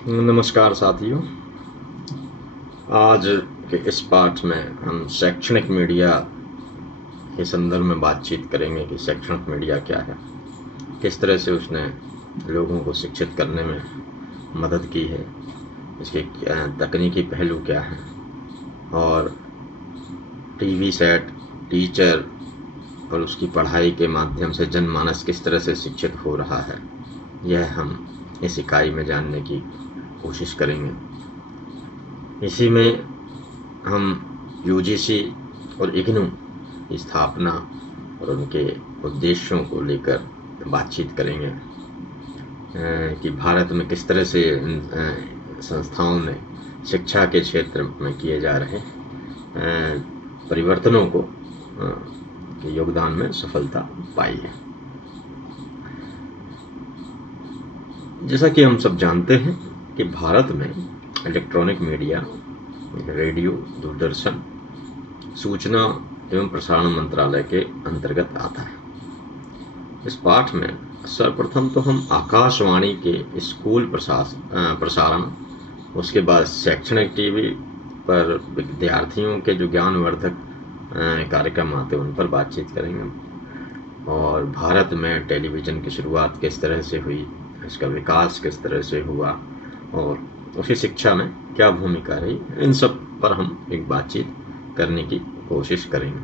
नमस्कार साथियों। आज के इस पाठ में हम शैक्षणिक मीडिया के संदर्भ में बातचीत करेंगे कि शैक्षणिक मीडिया क्या है, किस तरह से उसने लोगों को शिक्षित करने में मदद की है, इसके तकनीकी पहलू क्या हैं और टीवी सेट, टीचर और उसकी पढ़ाई के माध्यम से जनमानस किस तरह से शिक्षित हो रहा है, यह हम इस इकाई में जानने की कोशिश करेंगे। इसी में हम यूजीसी और इग्नू की स्थापना और उनके उद्देश्यों को लेकर बातचीत करेंगे कि भारत में किस तरह से संस्थाओं ने शिक्षा के क्षेत्र में किए जा रहे परिवर्तनों को के योगदान में सफलता पाई है। जैसा कि हम सब जानते हैं कि भारत में इलेक्ट्रॉनिक मीडिया, रेडियो, दूरदर्शन, सूचना एवं प्रसारण मंत्रालय के अंतर्गत आता है। इस पाठ में सर्वप्रथम तो हम आकाशवाणी के स्कूल प्रसारण, उसके बाद शैक्षणिक टीवी पर विद्यार्थियों के जो ज्ञानवर्धक कार्यक्रम आते हैं उन पर बातचीत करेंगे, और भारत में टेलीविज़न की शुरुआत किस तरह से हुई, इसका विकास किस तरह से हुआ और उसकी शिक्षा में क्या भूमिका रही, इन सब पर हम एक बातचीत करने की कोशिश करेंगे।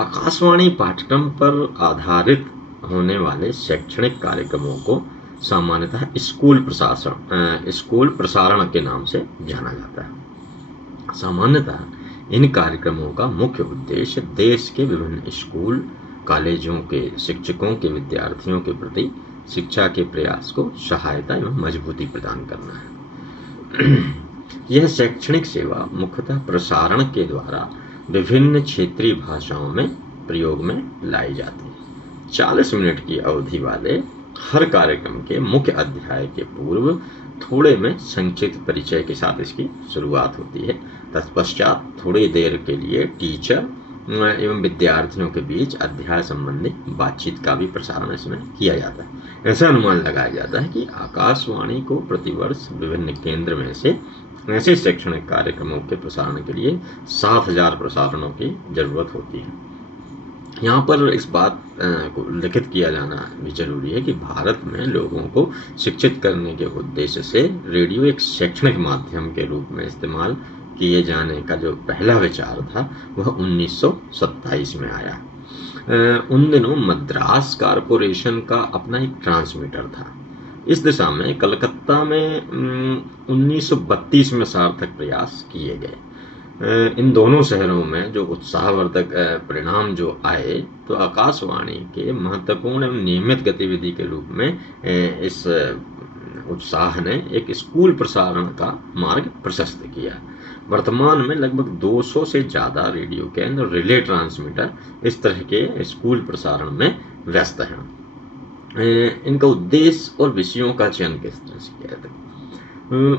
आकाशवाणी पाठ्यक्रम पर आधारित होने वाले शैक्षणिक कार्यक्रमों को सामान्यतः स्कूल प्रसारण के नाम से जाना जाता है। सामान्यतः इन कार्यक्रमों का मुख्य उद्देश्य देश के विभिन्न स्कूल कॉलेजों के शिक्षकों के विद्यार्थियों के प्रति शिक्षा के प्रयास को सहायता एवं मजबूती प्रदान करना है। यह शैक्षणिक सेवा मुख्यतः प्रसारण के द्वारा विभिन्न क्षेत्रीय भाषाओं में प्रयोग में लाई जाती है। 40 मिनट की अवधि वाले हर कार्यक्रम के मुख्य अध्याय के पूर्व थोड़े में संक्षिप्त परिचय के साथ इसकी शुरुआत होती है। तत्पश्चात थोड़ी देर के लिए टीचर एवं विद्यार्थियों के बीच अध्याय संबंधी बातचीत का भी प्रसारण इसमें किया जाता है। ऐसा अनुमान लगाया जाता है कि आकाशवाणी को प्रतिवर्ष विभिन्न केंद्र में से ऐसे शैक्षणिक कार्यक्रमों के प्रसारण के लिए 7,000 प्रसारणों की जरूरत होती है। यहाँ पर इस बात को उल्लेखित किया जाना भी जरूरी है कि भारत में लोगों को शिक्षित करने के उद्देश्य से रेडियो एक शैक्षणिक माध्यम के रूप में इस्तेमाल किए जाने का जो पहला विचार था वह 1927 में आया। उन दिनों मद्रास कारपोरेशन का अपना एक ट्रांसमीटर था। इस दिशा में कलकत्ता में 1932 में सार्थक प्रयास किए गए। इन दोनों शहरों में जो उत्साहवर्धक परिणाम जो आए, तो आकाशवाणी के महत्वपूर्ण एवं नियमित गतिविधि के रूप में इस उत्साह ने एक स्कूल प्रसारण का मार्ग प्रशस्त किया। वर्तमान में लगभग 200 से ज़्यादा रेडियो केंद्र, रिले ट्रांसमीटर इस तरह के स्कूल प्रसारण में व्यस्त हैं। इनका उद्देश्य और विषयों का चयन किस तरह से किया जाता है?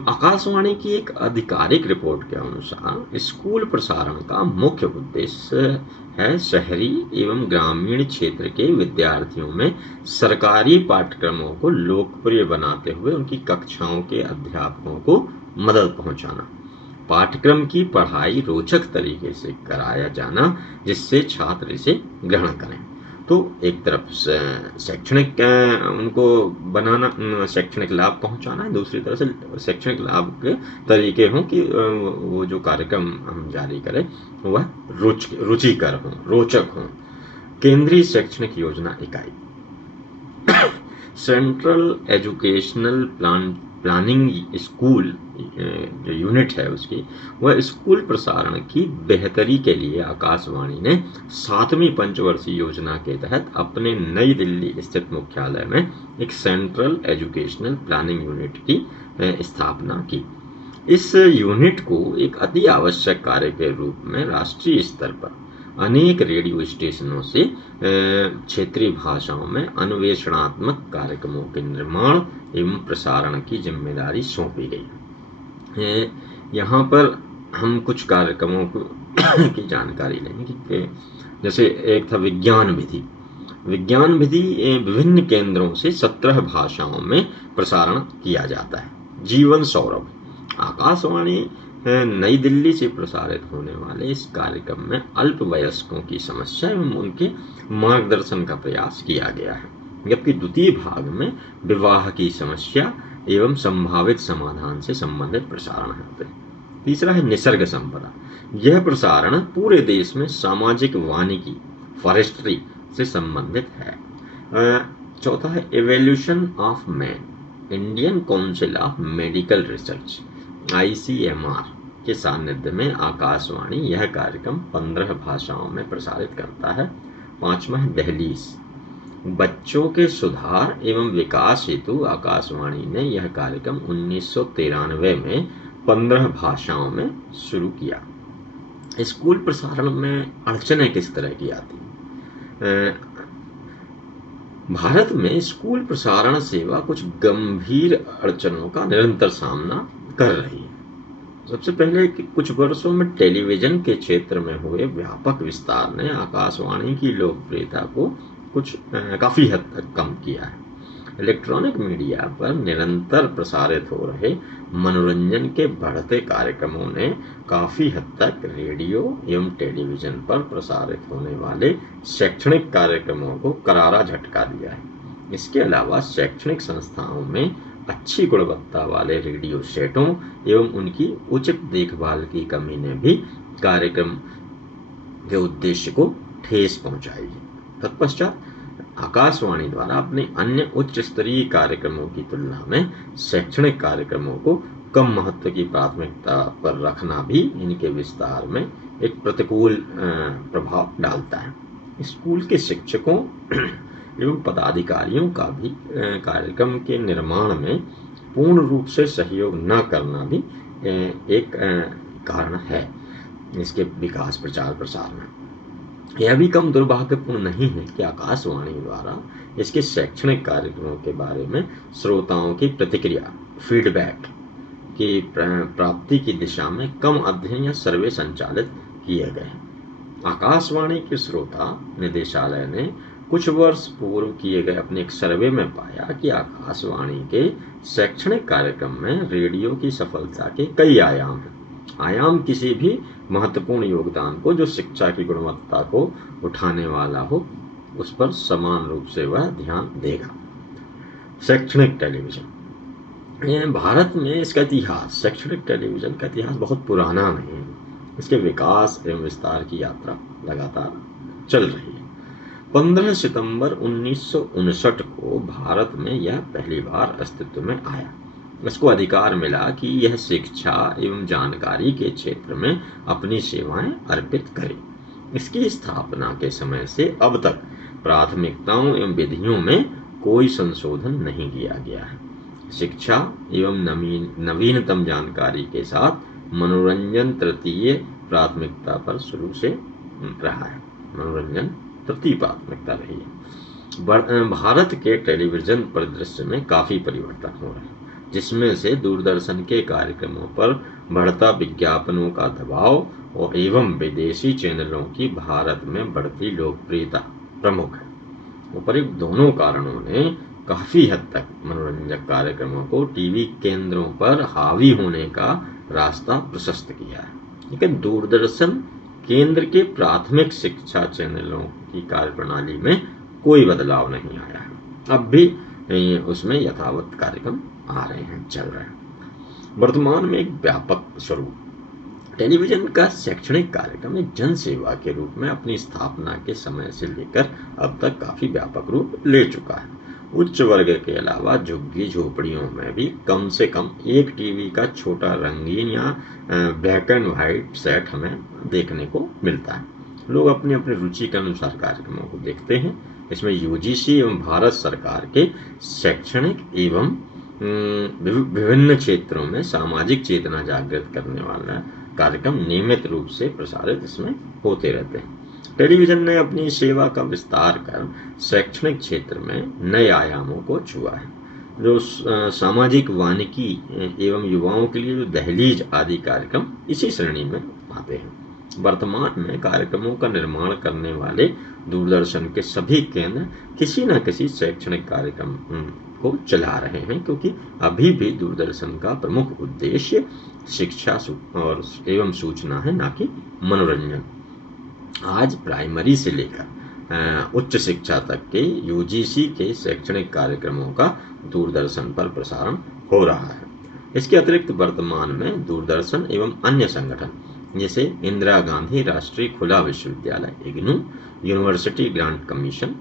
आकाशवाणी की एक आधिकारिक रिपोर्ट के अनुसार स्कूल प्रसारण का मुख्य उद्देश्य है शहरी एवं ग्रामीण क्षेत्र के विद्यार्थियों में सरकारी पाठ्यक्रमों को लोकप्रिय बनाते हुए उनकी कक्षाओं के अध्यापकों को मदद पहुंचाना, पाठ्यक्रम की पढ़ाई रोचक तरीके से कराया जाना जिससे छात्र इसे ग्रहण करें। तो एक तरफ शैक्षणिक उनको बनाना, शैक्षणिक लाभ पहुंचाना है, दूसरी तरफ से शैक्षणिक लाभ के तरीके हों कि वो जो कार्यक्रम हम जारी करें वह रुचिकर हों, रोचक हों। केंद्रीय शैक्षणिक योजना इकाई सेंट्रल एजुकेशनल प्लानिंग स्कूल जो यूनिट है उसकी, वह स्कूल प्रसारण की बेहतरी के लिए आकाशवाणी ने 7वीं पंचवर्षीय योजना के तहत अपने नई दिल्ली स्थित मुख्यालय में एक सेंट्रल एजुकेशनल प्लानिंग यूनिट की स्थापना की। इस यूनिट को एक अति आवश्यक कार्य के रूप में राष्ट्रीय स्तर पर अनेक रेडियो स्टेशनों से क्षेत्रीय भाषाओं में अन्वेषणात्मक कार्यक्रमों के निर्माण एवं प्रसारण की जिम्मेदारी सौंपी गई। यहाँ पर हम कुछ कार्यक्रमों की जानकारी लेंगे कि जैसे एक था विज्ञान विधि। विज्ञान विधि विभिन्न केंद्रों से 17 भाषाओं में प्रसारण किया जाता है। जीवन सौरभ। आकाशवाणी नई दिल्ली से प्रसारित होने वाले इस कार्यक्रम में अल्पवयस्कों की समस्या एवं उनके मार्गदर्शन का प्रयास किया गया है, जबकि द्वितीय भाग में विवाह की समस्या एवं संभावित समाधान से संबंधित प्रसारण होते हैं। तीसरा है निसर्ग संपदा। यह प्रसारण पूरे देश में सामाजिक वानिकी फॉरेस्ट्री से संबंधित है। चौथा है evolution of man. Indian council of medical research ICMR के सानिध्य में आकाशवाणी यह कार्यक्रम 15 भाषाओं में प्रसारित करता है। पांचवा है दहलीज। बच्चों के सुधार एवं विकास हेतु आकाशवाणी ने यह कार्यक्रम 1993 में 15 भाषाओं में शुरू किया। स्कूल प्रसारण में अड़चनें किस तरह की आती हैं? भारत में स्कूल प्रसारण सेवा कुछ गंभीर अड़चनों का निरंतर सामना कर रही है। सबसे पहले कि कुछ वर्षों में टेलीविजन के क्षेत्र में हुए व्यापक विस्तार ने आकाशवाणी की लोकप्रियता को काफी हद तक कम किया है। इलेक्ट्रॉनिक मीडिया पर निरंतर प्रसारित हो रहे मनोरंजन के बढ़ते कार्यक्रमों ने काफी हद तक रेडियो एवं टेलीविजन पर प्रसारित होने वाले शैक्षणिक कार्यक्रमों को करारा झटका दिया है। इसके अलावा शैक्षणिक संस्थाओं में अच्छी गुणवत्ता वाले रेडियो सेटों एवं उनकी उचित देखभाल की कमी ने भी कार्यक्रम के उद्देश्य को ठेस पहुंचाई है। तत्पश्चात आकाशवाणी द्वारा अपने अन्य उच्च स्तरीय कार्यक्रमों की तुलना में शैक्षणिक कार्यक्रमों को कम महत्व की प्राथमिकता पर रखना भी इनके विस्तार में एक प्रतिकूल प्रभाव डालता है। स्कूल के शिक्षकों एवं पदाधिकारियों का भी कार्यक्रम के निर्माण में पूर्ण रूप से सहयोग न करना भी एक कारण है इसके विकास प्रचार प्रसार में। यह भी कम दुर्भाग्यपूर्ण नहीं है कि आकाशवाणी द्वारा इसके शैक्षणिक कार्यक्रमों के बारे में श्रोताओं की प्रतिक्रिया फीडबैक की प्राप्ति की दिशा में कम अध्ययन या सर्वे संचालित किए गए। आकाशवाणी के श्रोता निदेशालय ने कुछ वर्ष पूर्व किए गए अपने एक सर्वे में पाया कि आकाशवाणी के शैक्षणिक कार्यक्रम में रेडियो की सफलता के कई आयाम हैं। आयाम किसी भी महत्वपूर्ण योगदान को जो शिक्षा की गुणवत्ता को उठाने वाला हो उस पर समान रूप से वह ध्यान देगा। शैक्षणिक टेलीविजन। भारत में इसका इतिहास, शैक्षणिक टेलीविजन का इतिहास बहुत पुराना नहीं है। इसके विकास एवं विस्तार की यात्रा लगातार चल रही है। 15 सितंबर 1959 को भारत में यह पहली बार अस्तित्व में आया। इसको अधिकार मिला कि यह शिक्षा एवं जानकारी के क्षेत्र में अपनी सेवाएं अर्पित करे। इसकी स्थापना के समय से अब तक प्राथमिकताओं एवं विधियों में कोई संशोधन नहीं किया गया है। शिक्षा एवं नवीनतम जानकारी के साथ मनोरंजन तृतीय प्राथमिकता पर शुरू से रहा है। मनोरंजन तृतीय प्राथमिकता रही है। भारत के टेलीविजन परिदृश्य में काफी परिवर्तन हो रहे हैं, जिसमें से दूरदर्शन के कार्यक्रमों पर बढ़ता विज्ञापनों का दबाव और एवं विदेशी चैनलों की भारत में बढ़ती लोकप्रियता प्रमुख है। उपरोक्त दोनों कारणों ने काफी हद तक मनोरंजक कार्यक्रमों को टीवी केंद्रों पर हावी होने का रास्ता प्रशस्त किया है। लेकिन दूरदर्शन केंद्र के प्राथमिक शिक्षा चैनलों की कार्यप्रणाली में कोई बदलाव नहीं आया है। अब भी उसमें यथावत कार्यक्रम आ रहे हैं, चल रहे हैं। वर्तमान में एक व्यापक स्वरूप टेलीविजन का शैक्षणिक कार्यक्रम एक जन सेवा के रूप में अपनी स्थापना के समय से लेकर अब तक काफी व्यापक रूप ले चुका है। उच्च वर्ग के अलावा झुग्गी झोपड़ियों में भी कम से कम एक टीवी का छोटा रंगीन या ब्लैक एंड व्हाइट सेट हमें देखने को मिलता है। लोग अपनी अपनी रुचि के अनुसार कार्यक्रमों को देखते हैं। इसमें यूजीसी एवं भारत सरकार के शैक्षणिक एवं विभिन्न क्षेत्रों में सामाजिक चेतना जागृत करने वाला कार्यक्रम नियमित रूप से प्रसारित इसमें होते रहते हैं। टेलीविजन ने अपनी सेवा का विस्तार कर शैक्षणिक क्षेत्र में नए आयामों को छुआ है, जो सामाजिक वानिकी एवं युवाओं के लिए जो दहलीज आदि कार्यक्रम इसी श्रेणी में आते हैं। वर्तमान में कार्यक्रमों का निर्माण करने वाले दूरदर्शन के सभी केंद्र किसी न किसी शैक्षणिक कार्यक्रम को चला रहे हैं, क्योंकि अभी भी दूरदर्शन का प्रमुख उद्देश्य शिक्षा और एवं सूचना है, ना कि मनोरंजन। आज प्राइमरी से लेकर उच्च शिक्षा तक के यूजीसी के शैक्षणिक कार्यक्रमों का दूरदर्शन पर प्रसारण हो रहा है। इसके अतिरिक्त वर्तमान में दूरदर्शन एवं अन्य संगठन जैसे इंदिरा गांधी राष्ट्रीय खुला विश्वविद्यालय इग्नू, यूनिवर्सिटी ग्रांट कमीशन,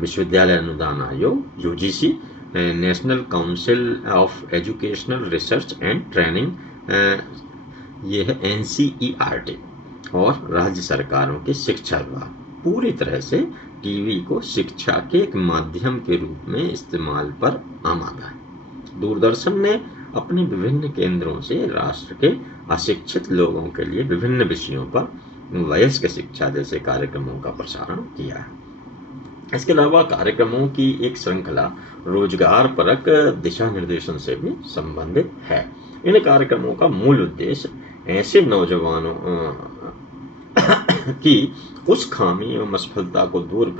विश्वविद्यालय अनुदान आयोग UGC, national council of educational research and training, ये है एनसीईआरटी, और राज्य सरकारों के शिक्षा विभाग पूरी तरह से टीवी को शिक्षा के एक माध्यम के रूप में इस्तेमाल पर आमादा है। दूरदर्शन ने अपने विभिन्न केंद्रों से राष्ट्र के अशिक्षित लोगों के लिए विभिन्न विषयों पर वयस्क शिक्षा जैसे कार्यक्रमों का प्रसारण किया है। इसके अलावा कार्यक्रमों की एक श्रृंखला रोजगार परक दिशा निर्देशन से भी संबंधित है। इन कार्यक्रमों का मूल उद्देश्य ऐसे नौजवानों की उस खामी एवं असफलता को दूर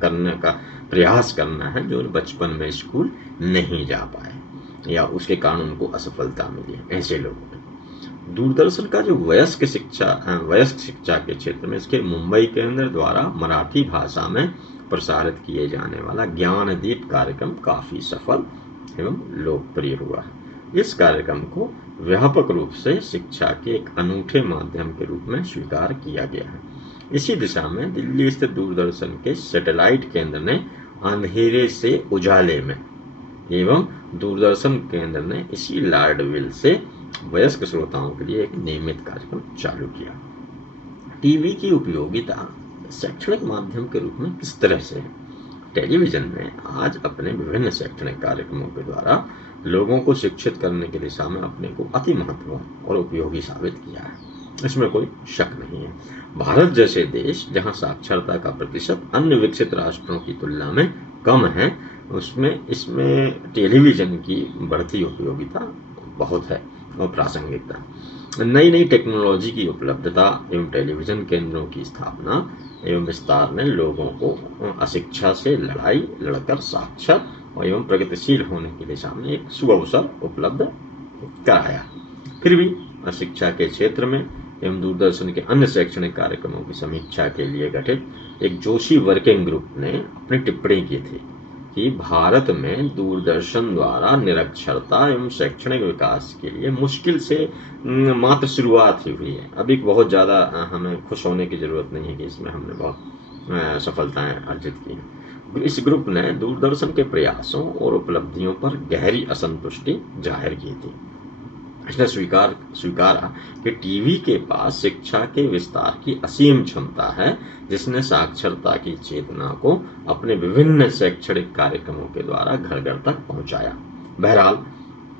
करने का प्रयास करना है जो बचपन में स्कूल नहीं जा पाए या उसके कारण उनको असफलता मिली, ऐसे लोगों को। दूरदर्शन का जो वयस्क शिक्षा के क्षेत्र में इसके मुंबई केंद्र द्वारा मराठी भाषा में प्रसारित किए जाने वाला ज्ञानदीप कार्यक्रम काफी सफल एवं लोकप्रिय हुआ है। इस कार्यक्रम को व्यापक रूप से शिक्षा के एक अनूठे माध्यम के रूप में स्वीकार किया गया है। इसी दिशा में दिल्ली स्थित दूरदर्शन के सैटेलाइट केंद्र ने अंधेरे से उजाले में एवं दूरदर्शन केंद्र ने इसी लॉर्डविल से वयस्क श्रोताओं के लिए एक नियमित कार्यक्रम चालू किया। टीवी की उपयोगिता शैक्षणिक माध्यम के रूप में किस तरह से है? टेलीविजन ने आज अपने विभिन्न शैक्षणिक कार्यक्रमों के द्वारा लोगों को शिक्षित करने की दिशा में अपने को अति महत्वपूर्ण और उपयोगी साबित किया है, इसमें कोई शक नहीं है। भारत जैसे देश जहां साक्षरता का प्रतिशत अन्य विकसित राष्ट्रों की तुलना में कम है, इसमें टेलीविजन की बढ़ती उपयोगिता बहुत है और प्रासंगिकता। नई नई टेक्नोलॉजी की उपलब्धता एवं टेलीविजन केंद्रों की स्थापना एवं विस्तार ने लोगों को अशिक्षा से लड़कर साक्षर एवं प्रगतिशील होने की दिशा में एक सुअवसर उपलब्ध कराया। फिर भी शिक्षा के क्षेत्र में एवं दूरदर्शन के अन्य शैक्षणिक कार्यक्रमों की समीक्षा के लिए गठित एक जोशी वर्किंग ग्रुप ने अपनी टिप्पणी की थी कि भारत में दूरदर्शन द्वारा निरक्षरता एवं शैक्षणिक विकास के लिए मुश्किल से मात्र शुरुआत ही हुई है। अभी बहुत ज़्यादा हमें खुश होने की जरूरत नहीं है कि इसमें हमने बहुत सफलताएं अर्जित की हैं। इस ग्रुप ने दूरदर्शन के प्रयासों और उपलब्धियों पर गहरी असंतुष्टि जाहिर की थी। इसने स्वीकारा कि टीवी के पास शिक्षा के विस्तार की असीम क्षमता है, जिसने साक्षरता की चेतना को अपने विभिन्न शैक्षणिक कार्यक्रमों के द्वारा घर घर तक पहुंचाया। बहरहाल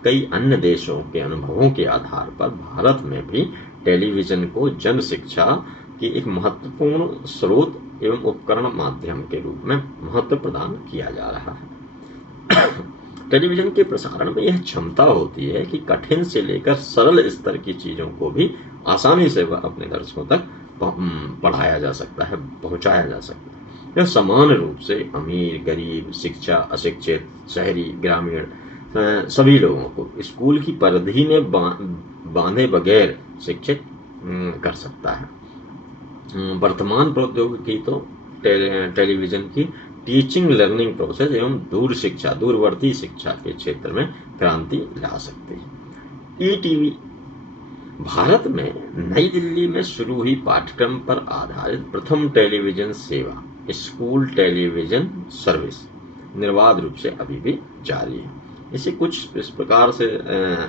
कई अन्य देशों के अनुभवों के आधार पर भारत में भी टेलीविजन को जन शिक्षा की एक महत्वपूर्ण स्रोत एवं उपकरण माध्यम के रूप में महत्व प्रदान किया जा रहा है। टेलीविजन के प्रसारण में यह क्षमता होती है कि कठिन से लेकर सरल स्तर की चीजों को भी आसानी से वह अपने दर्शकों तक पढ़ाया जा सकता है, पहुंचाया जा सकता है। यह समान रूप से अमीर, गरीब, शिक्षा, अशिक्षित, शहरी, ग्रामीण सभी लोगों को स्कूल की परिधि में बांधे बगैर शिक्षित कर सकता है। वर्तमान प्रौद्योगिकी तो टेलीविजन की टीचिंग लर्निंग प्रोसेस एवं दूरवर्ती शिक्षा के क्षेत्र में क्रांति ला सकती है। ई-टीवी भारत में नई दिल्ली में शुरू हुई पाठ्यक्रम पर आधारित प्रथम टेलीविजन सेवा स्कूल टेलीविजन सर्विस निर्बाध रूप से अभी भी जारी है। इसे कुछ इस प्रकार से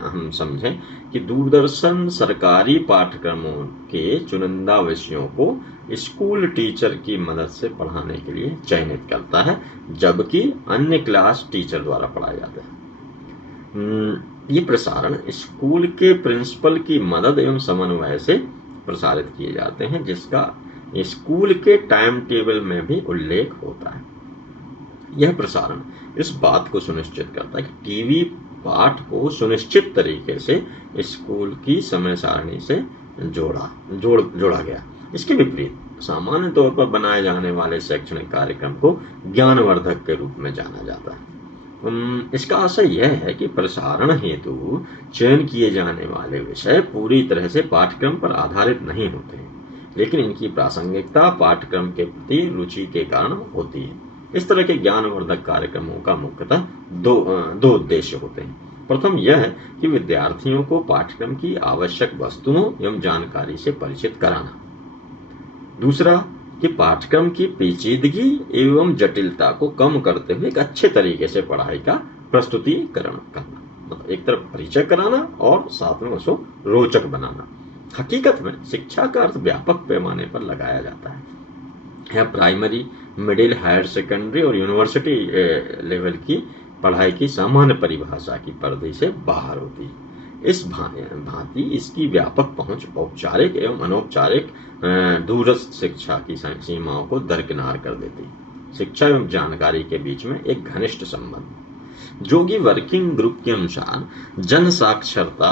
हम समझें कि दूरदर्शन सरकारी पाठ्यक्रमों के चुनिंदा विषयों को स्कूल टीचर की मदद से पढ़ाने के लिए चयनित करता है, जबकि अन्य क्लास टीचर द्वारा पढ़ाया जाता है। ये प्रसारण स्कूल के प्रिंसिपल की मदद एवं समन्वय से प्रसारित किए जाते हैं, जिसका स्कूल के टाइम टेबल में भी उल्लेख होता है। यह प्रसारण इस बात को सुनिश्चित करता है कि टीवी पाठ को सुनिश्चित तरीके से स्कूल की समय सारणी से जोड़ा गया। इसके विपरीत सामान्य तौर पर बनाए जाने वाले शैक्षणिक कार्यक्रम को ज्ञानवर्धक के रूप में जाना जाता है। इसका आशय यह है कि प्रसारण हेतु चयन किए जाने वाले विषय पूरी तरह से पाठ्यक्रम पर आधारित नहीं होते हैं, लेकिन इनकी प्रासंगिकता पाठ्यक्रम के प्रति रुचि के कारण होती है। इस तरह के ज्ञानवर्धक कार्यक्रमों का मुख्यतः दो उद्देश्य होते हैं। प्रथम यह है कि विद्यार्थियों को पाठ्यक्रम की आवश्यक वस्तुओं एवं जानकारी से परिचित कराना। दूसरा कि पाठ्यक्रम की पेचीदगी एवं जटिलता को कम करते हुए एक अच्छे तरीके से पढ़ाई का प्रस्तुतिकरण करना। मतलब एक तरफ परिचय कराना और साथ में उसको रोचक बनाना। हकीकत में शिक्षा का अर्थ व्यापक पैमाने पर लगाया जाता है। यह प्राइमरी, मिडिल, हायर सेकेंडरी और यूनिवर्सिटी लेवल की पढ़ाई की सामान्य परिभाषा की परिधि से बाहर होती है। इस भांति इसकी व्यापक पहुंच औपचारिक एवं अनौपचारिक दूरस्थ शिक्षा की सीमाओं को दरकिनार कर देती है। शिक्षा एवं जानकारी के बीच में एक घनिष्ठ संबंध। जोगी वर्किंग ग्रुप के अनुसार जन साक्षरता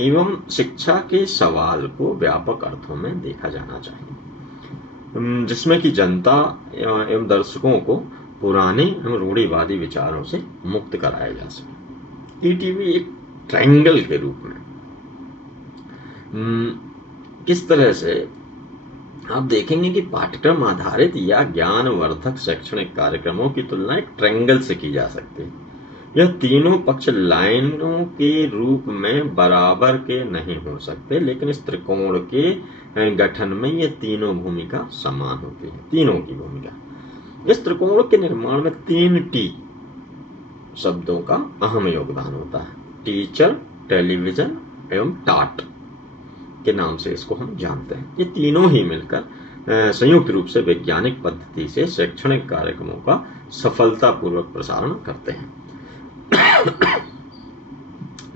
एवं शिक्षा के सवाल को व्यापक अर्थों में देखा जाना चाहिए, जिसमें कि जनता एवं दर्शकों को पुराने एवं रूढ़िवादी विचारों से मुक्त कराया जा सके। ईटीवी एक ट्रायंगल के रूप में किस तरह से आप देखेंगे कि पाठ्यक्रम आधारित या ज्ञानवर्धक शैक्षणिक कार्यक्रमों की तुलना एक ट्रायंगल से की जा सकती है। यह तीनों पक्ष लाइनों के रूप में बराबर के नहीं हो सकते, लेकिन इस त्रिकोण के गठन में ये तीनों भूमिका समान होती है। तीनों की भूमिका इस त्रिकोण के निर्माण में 3 टी शब्दों का अहम योगदान होता है। टीचर, टेलीविजन एवं टाट के नाम से इसको हम जानते हैं। ये तीनों ही मिलकर संयुक्त रूप से वैज्ञानिक पद्धति से शैक्षणिक कार्यक्रमों का सफलतापूर्वक प्रसारण करते हैं।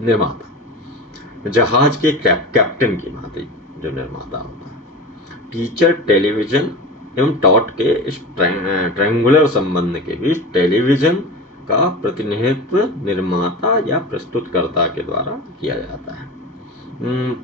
निर्माता जहाज के कैप्टन की भांति जो निर्माता होता है। टीचर, टेलीविजन एवं टॉट के इस ट्रायंगुलर संबंध के बीच टेलीविजन का प्रतिनिधित्व निर्माता या प्रस्तुतकर्ता के द्वारा किया जाता है।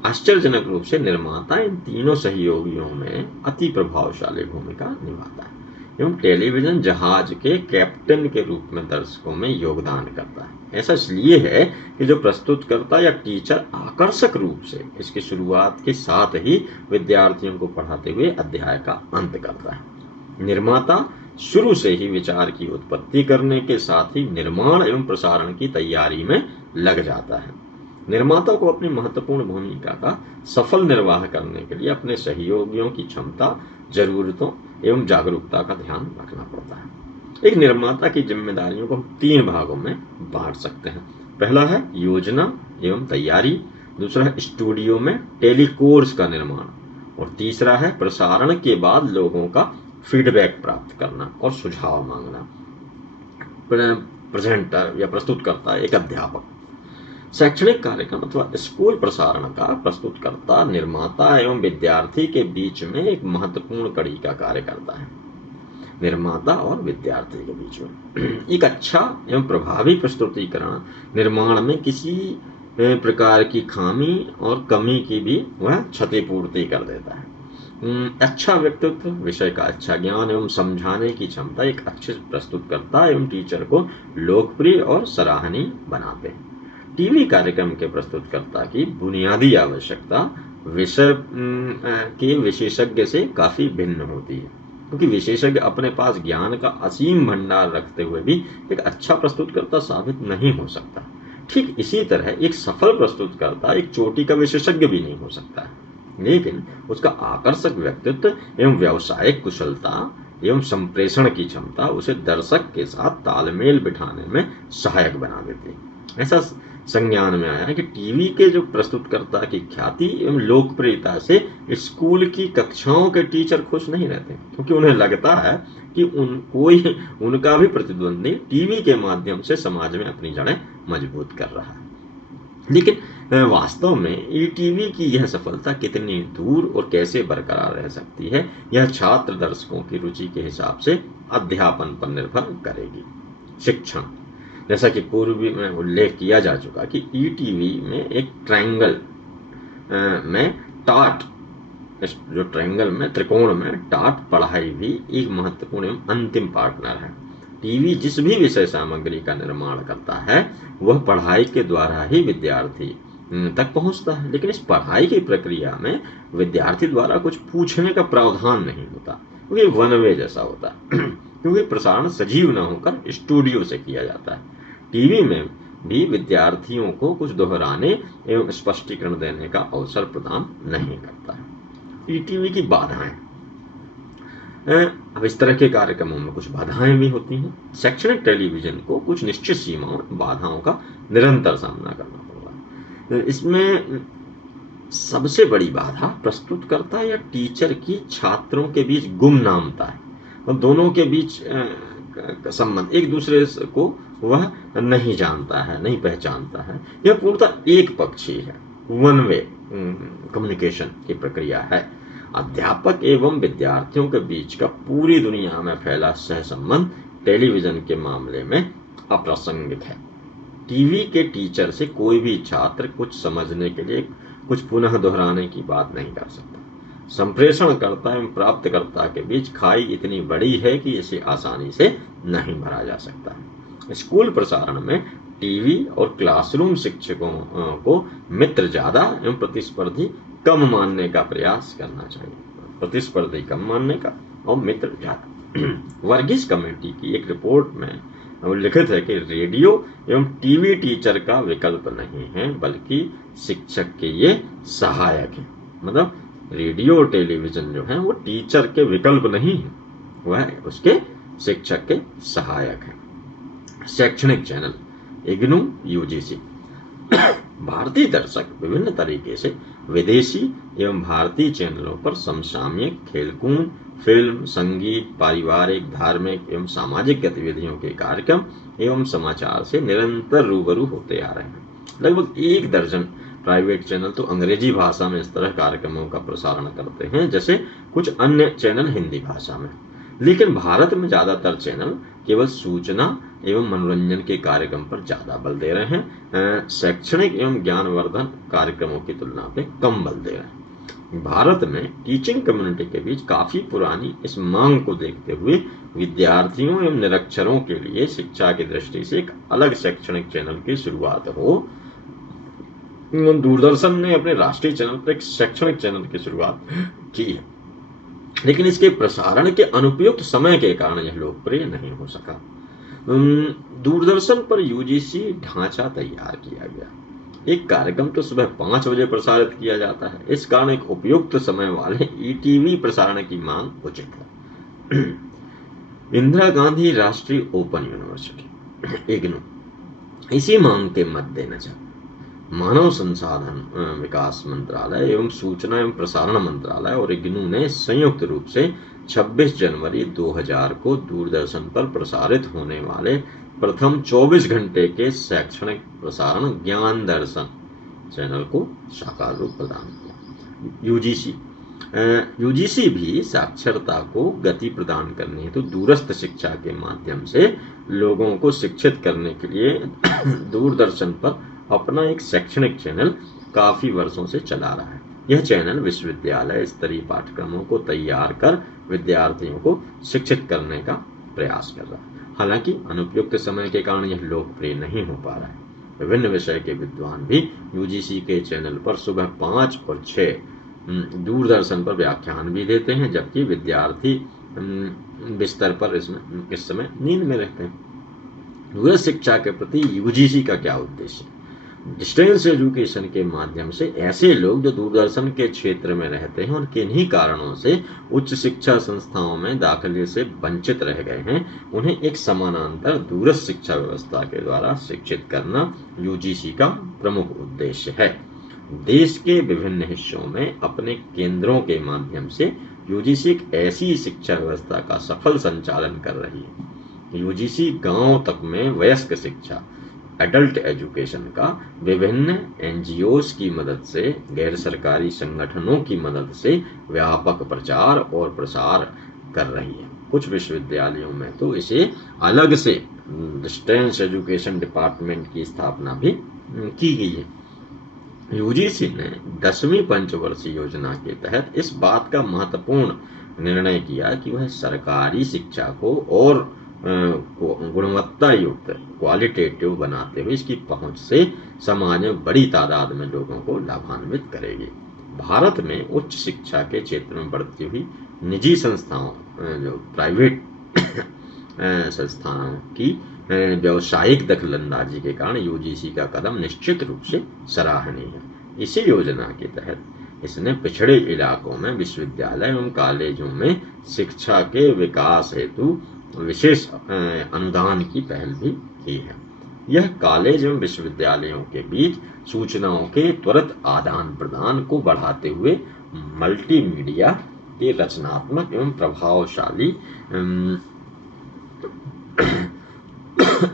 आश्चर्यजनक रूप से निर्माता इन तीनों सहयोगियों में अति प्रभावशाली भूमिका निभाता है एवं टेलीविजन जहाज के कैप्टन के रूप में दर्शकों में योगदान करता है। ऐसा इसलिए है कि जो प्रस्तुतकर्ता या टीचर आकर्षक रूप से इसकी शुरुआत के साथ ही विद्यार्थियों को पढ़ाते हुए अध्याय का अंत करता है। निर्माता शुरू से ही विचार की उत्पत्ति करने के साथ ही निर्माण एवं प्रसारण की तैयारी में लग जाता है। निर्माता को अपनी महत्वपूर्ण भूमिका का सफल निर्वाह करने के लिए अपने सहयोगियों की क्षमता, जरूरतों एवं जागरूकता का ध्यान रखना पड़ता है। एक निर्माता की जिम्मेदारियों को हम 3 भागों में बांट सकते हैं। पहला है योजना एवं तैयारी, दूसरा है स्टूडियो में टेलीकोर्स का निर्माण और तीसरा है प्रसारण के बाद लोगों का फीडबैक प्राप्त करना और सुझाव मांगना। प्रेजेंटर या प्रस्तुतकर्ता एक अध्यापक। शैक्षणिक कार्यक्रम अथवा स्कूल प्रसारण का प्रस्तुतकर्ता निर्माता एवं विद्यार्थी के बीच में एक महत्वपूर्ण कड़ी का कार्य करता है। निर्माता और विद्यार्थी के बीच में एक अच्छा एवं प्रभावी प्रस्तुतिकरण निर्माण में किसी प्रकार की खामी और कमी की भी वह क्षतिपूर्ति कर देता है। अच्छा व्यक्तित्व, विषय का अच्छा ज्ञान एवं समझाने की क्षमता एक अच्छे प्रस्तुतकर्ता एवं टीचर को लोकप्रिय और सराहनीय बनाते हैं। टीवी कार्यक्रम के प्रस्तुतकर्ता की बुनियादी आवश्यकता विषय के विशेषज्ञ से काफी भिन्न होती है, क्योंकि विशेषज्ञ अपने पास ज्ञान का असीम भंडार रखते हुए भी एक अच्छा प्रस्तुतकर्ता साबित नहीं हो सकता। ठीक इसी तरह एक सफल प्रस्तुतकर्ता एक चोटी का विशेषज्ञ भी नहीं हो सकता है, लेकिन उसका आकर्षक व्यक्तित्व एवं व्यावसायिक कुशलता एवं संप्रेषण की क्षमता उसे दर्शक के साथ तालमेल बिठाने में सहायक बना देती है। ऐसा संज्ञान में आया है कि टीवी के जो प्रस्तुतकर्ता की ख्याति एवं लोकप्रियता से स्कूल की कक्षाओं के टीचर खुश नहीं रहते, क्योंकि उन्हें लगता है कि उनका भी प्रतिद्वंदी टीवी के माध्यम से समाज में अपनी जड़ें मजबूत कर रहा है। लेकिन वास्तव में ईटीवी की यह सफलता कितनी दूर और कैसे बरकरार रह सकती है, यह छात्र दर्शकों की रुचि के हिसाब से अध्यापन पर निर्भर करेगी। शिक्षण, जैसा कि पूर्व में उल्लेख किया जा चुका कि ईटीवी में एक ट्रायंगल में टाट, जो ट्रायंगल में त्रिकोण में टाट पढ़ाई भी एक महत्वपूर्ण एवं अंतिम पार्टनर है। टीवी जिस भी विषय सामग्री का निर्माण करता है वह पढ़ाई के द्वारा ही विद्यार्थी तक पहुंचता है, लेकिन इस पढ़ाई की प्रक्रिया में विद्यार्थी द्वारा कुछ पूछने का प्रावधान नहीं होता, क्योंकि वन वे जैसा होता है क्योंकि प्रसारण सजीव न होकर स्टूडियो से किया जाता है। टीवी में भी विद्यार्थियों को कुछ दोहराने एवं स्पष्टीकरण देने का अवसर प्रदान नहीं करता है। टीवी की बाधाएं, अब इस तरह के कार्यक्रमों में कुछ बाधाएं भी होती हैं। शैक्षणिक टेलीविजन को कुछ निश्चित सीमाओं बाधाओं का निरंतर सामना करना पड़ रहा है। इसमें सबसे बड़ी बाधा प्रस्तुतकर्ता या टीचर की छात्रों के बीच गुमनामता है, और दोनों के बीच संबंध एक दूसरे को वह नहीं जानता है, नहीं पहचानता है। यह पूर्णतः एक पक्षी है, वन वे कम्युनिकेशन की प्रक्रिया है। अध्यापक एवं विद्यार्थियों के बीच का पूरी दुनिया में फैला सहसंबंध टेलीविजन के मामले में अप्रासंगिक है। टीवी के टीचर से कोई भी छात्र कुछ समझने के लिए कुछ पुनः दोहराने की बात नहीं कर सकता। संप्रेषणकर्ता एवं प्राप्तकर्ता के बीच खाई इतनी बड़ी है कि इसे आसानी से नहीं भरा जा सकता। स्कूल प्रसारण में टीवी और क्लासरूम शिक्षकों को मित्र ज्यादा एवं प्रतिस्पर्धी कम मानने का प्रयास करना चाहिए। प्रतिस्पर्धी कम मानने का और मित्र ज्यादा। वर्गीस कमेटी की एक रिपोर्ट में उल्लिखित है कि रेडियो एवं टीवी टीचर का विकल्प नहीं है, बल्कि शिक्षक के ये सहायक है। मतलब रेडियो और टेलीविजन जो है वो टीचर के विकल्प नहीं है, वह उसके शिक्षक के सहायक है। शैक्षणिक चैनल इग्नू यूजीसी भारतीय दर्शक विभिन्न तरीके से विदेशी एवं भारतीय चैनलों पर समसामयिक, खेलकूद, फिल्म, संगीत, पारिवारिक, धार्मिक एवं सामाजिक गतिविधियों के कार्यक्रम एवं समाचार से निरंतर रूबरू होते आ रहे हैं। लगभग 1 दर्जन प्राइवेट चैनल तो अंग्रेजी भाषा में इस तरह कार्यक्रमों का प्रसारण करते हैं, जैसे कुछ अन्य चैनल हिंदी भाषा में। लेकिन भारत में ज्यादातर चैनल केवल सूचना एवं मनोरंजन के कार्यक्रम पर ज्यादा बल दे रहे हैं, शैक्षणिक एवं ज्ञानवर्धन कार्यक्रमों की तुलना में कम बल दे रहे हैं। भारत में टीचिंग कम्युनिटी के बीच काफी पुरानी इस मांग को देखते हुए विद्यार्थियों एवं निरक्षरों के लिए शिक्षा की दृष्टि से एक अलग शैक्षणिक चैनल की शुरुआत हो। दूरदर्शन ने अपने राष्ट्रीय चैनल पर एक शैक्षणिक चैनल की शुरुआत की है, लेकिन इसके प्रसारण के अनुपयुक्त समय के कारण यह लोकप्रिय नहीं हो सका। दूरदर्शन पर यूजीसी ढांचा तैयार किया गया। एक कार्यक्रम तो सुबह 5 बजे प्रसारित किया जाता है, इस कारण एक उपयुक्त समय वाले ईटीवी प्रसारण की मांग उचित है। इंदिरा गांधी राष्ट्रीय ओपन यूनिवर्सिटी इग्नू इसी मांग के मद्देनजर मानव संसाधन विकास मंत्रालय एवं सूचना एवं प्रसारण मंत्रालय और इग्नू ने संयुक्त रूप से 26 जनवरी 2000 को दूरदर्शन पर प्रसारित होने वाले प्रथम 24 घंटे के शैक्षणिक प्रसारण ज्ञान दर्शन चैनल को साकार रूप प्रदान किया। यूजीसी भी साक्षरता को गति प्रदान करने हेतु दूरस्थ शिक्षा के माध्यम से लोगों को शिक्षित करने के लिए दूरदर्शन पर अपना एक शैक्षणिक चैनल काफी वर्षों से चला रहा है। यह चैनल विश्वविद्यालय स्तरीय पाठ्यक्रमों को तैयार कर विद्यार्थियों को शिक्षित करने का प्रयास कर रहा है। हालांकि अनुपयुक्त समय के कारण यह लोकप्रिय नहीं हो पा रहा है। विभिन्न विषय के विद्वान भी यूजीसी के चैनल पर सुबह 5 और 6 दूरदर्शन पर व्याख्यान भी देते हैं, जबकि विद्यार्थी बिस्तर पर इस समय नींद में रहते हैं। दूरस्थ शिक्षा के प्रति यूजीसी का क्या उद्देश्य? डिस्टेंस एजुकेशन के माध्यम से ऐसे लोग जो दूरदर्शन के क्षेत्र में रहते हैं और किन्हीं कारणों से उच्च शिक्षा संस्थाओं में दाखिले से वंचित रह गए हैं, उन्हें एक समानांतर दूरस्थ शिक्षा व्यवस्था के द्वारा शिक्षित करना यूजीसी का प्रमुख उद्देश्य है। देश के विभिन्न हिस्सों में अपने केंद्रों के माध्यम से यूजीसी एक ऐसी शिक्षा व्यवस्था का सफल संचालन कर रही है। यूजीसी गांव तक में वयस्क शिक्षा एडल्ट एजुकेशन का विभिन्न एनजीओस की मदद से, गैर सरकारी संगठनों की मदद से व्यापक प्रचार और प्रसार कर रही है। कुछ विश्वविद्यालयों में तो इसे अलग से डिस्टेंस एजुकेशन डिपार्टमेंट की स्थापना भी की गई है। यूजीसी ने 10वीं पंचवर्षीय योजना के तहत इस बात का महत्वपूर्ण निर्णय किया कि वह सरकारी शिक्षा को और गुणवत्ता युक्त क्वालिटेटिव बनाते हुए इसकी पहुंच से समाज में बड़ी तादाद में लोगों को लाभान्वित करेगी। भारत में उच्च शिक्षा के क्षेत्र में बढ़ती हुई निजी संस्थाओं, जो प्राइवेट संस्थानों की व्यावसायिक दखलंदाजी के कारण यूजीसी का कदम निश्चित रूप से सराहनीय है। इसी योजना के तहत इसने पिछड़े इलाकों में विश्वविद्यालय एवं कॉलेजों में शिक्षा के विकास हेतु विशेष अनुदान की पहल भी की है। यह कॉलेज एवं विश्वविद्यालयों के बीच सूचनाओं के त्वरित आदान प्रदान को बढ़ाते हुए मल्टीमीडिया के रचनात्मक एवं प्रभावशाली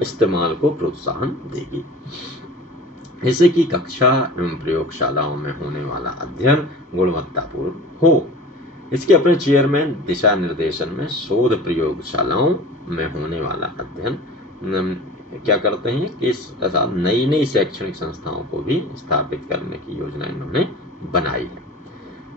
इस्तेमाल को प्रोत्साहन देगी। इससे कि कक्षा एवं प्रयोगशालाओं में होने वाला अध्ययन गुणवत्तापूर्ण हो। इसके अपने चेयरमैन दिशा निर्देशन में शोध प्रयोगशालाओं में होने वाला अध्ययन क्या करते हैं कि इस नई नई शैक्षणिक संस्थाओं को भी स्थापित करने की योजना इन्होंने बनाई है।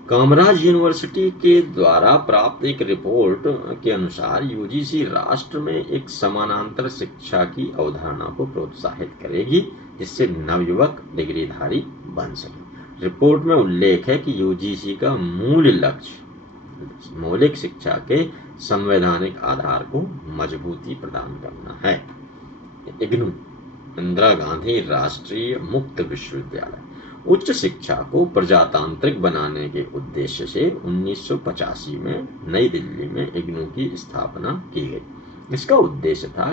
कामराज यूनिवर्सिटी के द्वारा प्राप्त एक रिपोर्ट के अनुसार यूजीसी राष्ट्र में एक समानांतर शिक्षा की अवधारणा को प्रोत्साहित करेगी, जिससे नवयुवक डिग्रीधारी बन सके। रिपोर्ट में उल्लेख है कि यूजीसी का मूल लक्ष्य मौलिक शिक्षा के संवैधानिक आधार को मजबूती प्रदान करना है। इग्नू, इंदिरा गांधी राष्ट्रीय मुक्त विश्वविद्यालय, उच्च शिक्षा को प्रजातांत्रिक बनाने के उद्देश्य से 1985 में नई दिल्ली में इग्नू की स्थापना की गई। इसका उद्देश्य था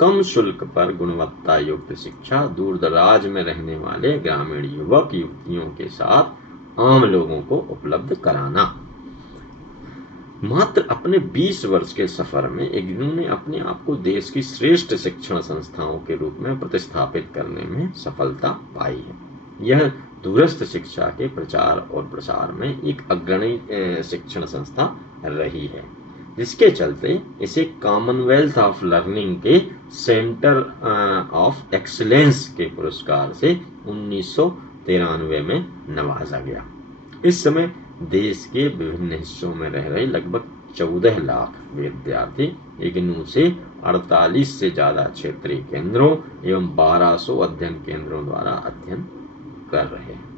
कम शुल्क पर गुणवत्ता युक्त शिक्षा दूर दराज में रहने वाले ग्रामीण युवक युवतियों के साथ आम लोगों को उपलब्ध कराना। मात्र अपने 20 वर्ष के सफर में इग्नू ने अपने आप को देश की श्रेष्ठ शिक्षण संस्थाओं के रूप में प्रतिस्थापित करने में सफलता पाई है। यह दूरस्थ शिक्षा के प्रचार और प्रसार में एक अग्रणी शिक्षण संस्था रही है, जिसके चलते इसे कॉमनवेल्थ ऑफ लर्निंग के सेंटर ऑफ एक्सीलेंस के पुरस्कार से 1993 में नवाजा गया। इस समय देश के विभिन्न हिस्सों में रह रहे लगभग 14 लाख विद्यार्थी इग्नू से 48 से ज्यादा क्षेत्रीय केंद्रों एवं 1200 अध्ययन केंद्रों द्वारा अध्ययन कर रहे हैं।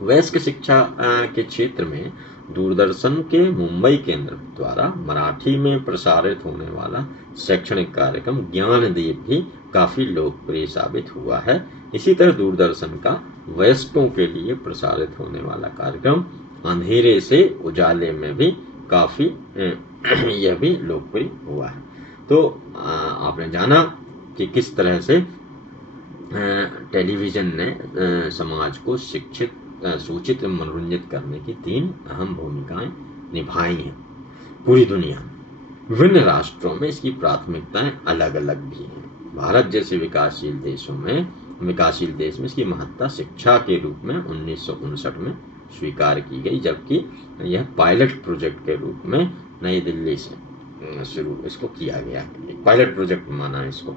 वयस्क शिक्षा के क्षेत्र में दूरदर्शन के मुंबई केंद्र द्वारा मराठी में प्रसारित होने वाला शैक्षणिक कार्यक्रम ज्ञानदीप भी काफी लोकप्रिय साबित हुआ है। इसी तरह दूरदर्शन का वयस्कों के लिए प्रसारित होने वाला कार्यक्रम अंधेरे से उजाले में भी काफी यह भी लोकप्रिय हुआ है। तो आपने जाना कि किस तरह से टेलीविजन ने समाज को शिक्षित, सूचित एवं मनोरंजित करने की 3 अहम भूमिकाएं निभाई हैं पूरी दुनिया में। विभिन्न राष्ट्रों में इसकी प्राथमिकताएं अलग अलग भी हैं। भारत जैसे विकासशील देश में इसकी महत्ता शिक्षा के रूप में 1959 में स्वीकार की गई, जबकि यह पायलट प्रोजेक्ट के रूप में नई दिल्ली से शुरू इसको किया गया। पायलट प्रोजेक्ट माना है इसको।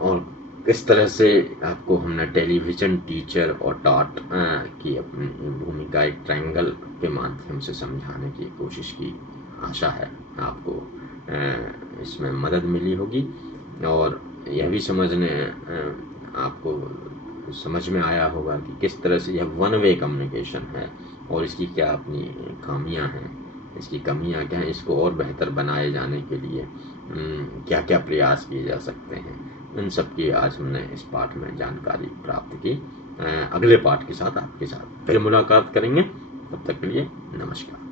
और किस तरह से आपको हमने टेलीविजन टीचर और टॉट की अपनी भूमिका एक ट्रायंगल के माध्यम से समझाने की कोशिश की। आशा है आपको इसमें मदद मिली होगी और यह भी आपको समझ में आया होगा कि किस तरह से यह वन वे कम्युनिकेशन है और इसकी क्या अपनी खामियां हैं, इसकी कमियां क्या हैं, इसको और बेहतर बनाए जाने के लिए क्या क्या प्रयास किए जा सकते हैं। इन सब की आज हमने इस पाठ में जानकारी प्राप्त की। अगले पाठ के साथ आपके साथ फिर मुलाकात करेंगे। तब तक के लिए नमस्कार।